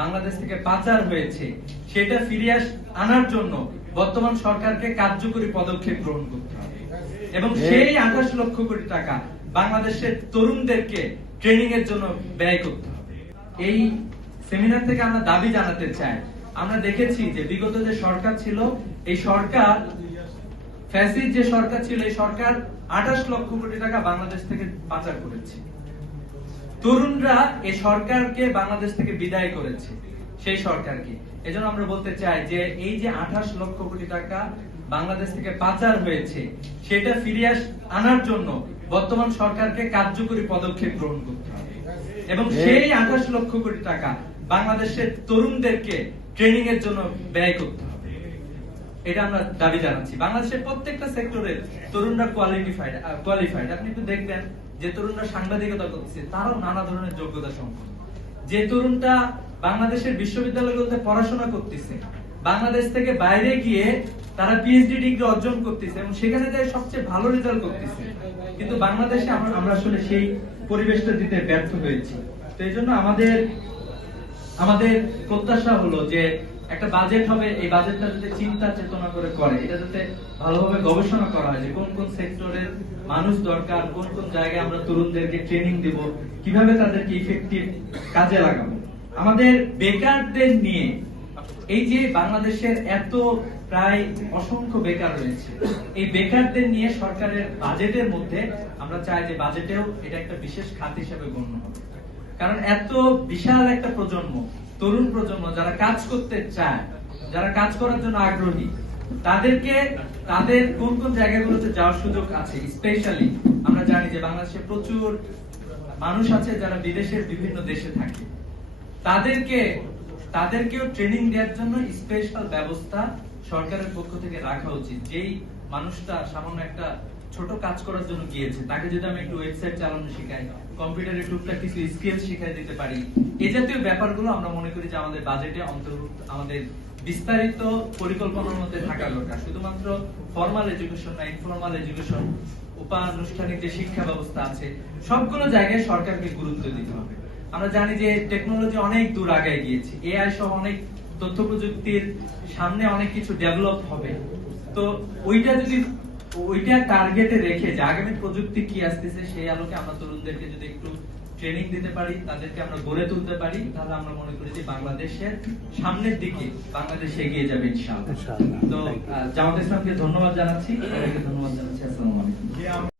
বাংলাদেশ থেকে পাচার হয়েছে সেটা ফিরিয়ে আনার জন্য বর্তমান সরকারকে কার্যকরী পদক্ষেপ গ্রহণ করতে হবে এবং সেই 28 লক্ষ কোটি টাকা বাংলাদেশের তরুণদেরকে ট্রেনিং এর জন্য ব্যয় করতে হবে। এই সেমিনার থেকে আমরা দাবি জানাতে চাই, আমরা দেখেছি যে বিগত যে সরকার ছিল, এই সরকার ফ্যাসিস্ট যে সরকার ছিল, এই সরকার 28 লক্ষ কোটি টাকা বাংলাদেশ থেকে পাচার করেছে। তরুণরা এই সরকারকে বাংলাদেশ থেকে বিদায় করেছে, সেই সরকারকে। এজন্য আমরা বলতে চাই যে এই যে 28 লক্ষ কোটি টাকা বাংলাদেশ থেকে পাচার হয়েছে সেটা ফিরিয়ে আনার জন্য বর্তমান সরকারকে কার্যকরী পদক্ষেপ গ্রহণ করতে হবে এবং সেই 28 লক্ষ কোটি টাকা বাংলাদেশের তরুণদেরকে ট্রেনিং এর জন্য ব্যয় করতে হবে। এটা আমরা দাবি জানাচ্ছি। বাংলাদেশের প্রত্যেকটা সেক্টরে তরুণরা কোয়ালিফাইড। আপনি একটু দেখবেন যে তরুণরা সাংবাদিকতা করতেছে, তারাও নানা ধরনের যোগ্যতা সম্পন্ন। যে তরুণটা বাংলাদেশের বিশ্ববিদ্যালয়গুলোতে পড়াশোনা করতেছে, বাংলাদেশ থেকে বাইরে গিয়ে তারা পিএইচডি ডিগ্রি অর্জন করতেছে এবং সেখানে যাই সবচেয়ে ভালো রেজাল্ট করতেছে, কিন্তু বাংলাদেশে আমরা আসলে সেই পরিবেশটা দিতে ব্যর্থ হয়েছি। তো এই জন্য আমাদের প্রত্যাশা হলো যে একটা বাজেট হবে, এই বাজেটটা যাতে চিন্তা চেতনা করে এটা যাতে ভালোভাবে গবেষণা করা হয় যে কোন কোন সেক্টরের মানুষ দরকার, কোন কোন জায়গায় আমরা তরুণদেরকে ট্রেনিং দেব, কিভাবে তাদেরকে ইফেক্টিভ কাজে লাগাবো। আমাদের বেকারদের নিয়ে, এই যে বাংলাদেশের এত প্রায় অসংখ্য বেকার রয়েছে, এই বেকারদের নিয়ে সরকারের বাজেটের মধ্যে আমরা চাই যে বাজেটেও এটা একটা বিশেষ খাত হিসেবে গণ্য হবে। কারণ এত বিশাল একটা প্রজন্ম, তরুণ প্রজন্ম যারা কাজ করতে চায়, যারা কাজ করার জন্য আগ্রহী, তাদের কোন কোন জায়গাগুলোতে যাওয়ার সুযোগ আছে। স্পেশালি আমরা জানি যে বাংলাদেশে প্রচুর মানুষ আছে যারা বিদেশের বিভিন্ন দেশে থাকে, তাদেরকেও ট্রেনিং দেওয়ার জন্য স্পেশাল ব্যবস্থা সরকারের পক্ষ থেকে রাখা উচিত। যেই মানুষটা সামান্য একটা ছোট কাজ করার জন্য গিয়েছে, তাকে যদি আমি একটু ওয়েবসাইট চালানো শিখাই, কম্পিউটারে টুকটাক কিছু স্কিল শিখাই দিতে পারি, এই জাতীয় ব্যাপারগুলো আমরা মনে করি যে আমাদের বাজেটে অন্তর্ভুক্ত, আমাদের বিস্তারিত পরিকল্পনার মধ্যে থাকা দরকার। শুধুমাত্র ফর্মাল এডুকেশন না, ইনফর্মাল এডুকেশন, উপানুষ্ঠানিক যে শিক্ষা ব্যবস্থা আছে, সবগুলো জায়গায় সরকারকে গুরুত্ব দিতে হবে। আমরা জানি যে টেকনোলজি অনেক দূর আগায় গিয়েছে, এআই সহ অনেক তথ্য প্রযুক্তির সামনে অনেক কিছু ডেভেলপ হবে। তো ওইটা টার্গেটে রেখে যে আগামী প্রযুক্তি কি আসতেছে, সেই আলোকে আমরা তরুণদেরকে যদি একটু ট্রেনিং দিতে পারি, তাদেরকে আমরা গড়ে তুলতে পারি, তাহলে আমরা মনে করি যে বাংলাদেশের সামনের দিকে বাংলাদেশ এগিয়ে যাবে ইনশাআল্লাহ। তো জামাত ইসলামকে ধন্যবাদ জানাচ্ছি, আসসালামু আলাইকুম।